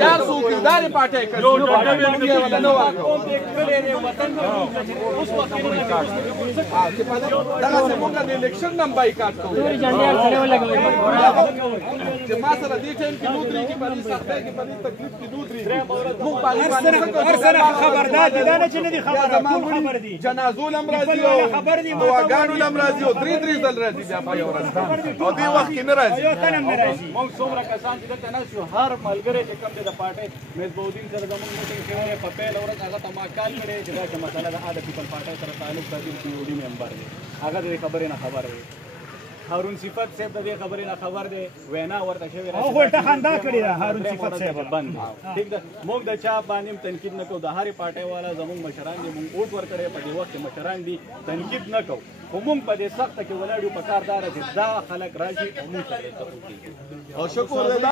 चार सूकीदार party election number जनाजो लमराजी दुआगानो लमराजी द्री दल राजी او دی وخت کې ناراضي موږ څومره کسان چې دلته ناست یو هر ملګری چې کوم دی د پارټۍ مصباحالدین سره زموږ میټینګ شوی په پیل ورځ هغه ته ما کال کړی چې دا چې مسله د د پیپل پارټۍ سره تعلق لري چې یو ممبر دی هغه د خبرې نه خبر دی هارون صفت صاحب د خبرې نه خبر دی وینا ورته شوی راځي هغه ته خندا کړی دا هارون صفت صاحب بند ٹھیک ده موږ د چا باندې تنقید نه کوو د هرې پارټۍ والا زموږ مشران دي موږ ووټ ورکړی په دې وخت کې مشران دي تنقید نه کوو خو موږ په دې سخته کې ولاړ یو په کار دار چې دا خلک راشي او موږ سره او شکر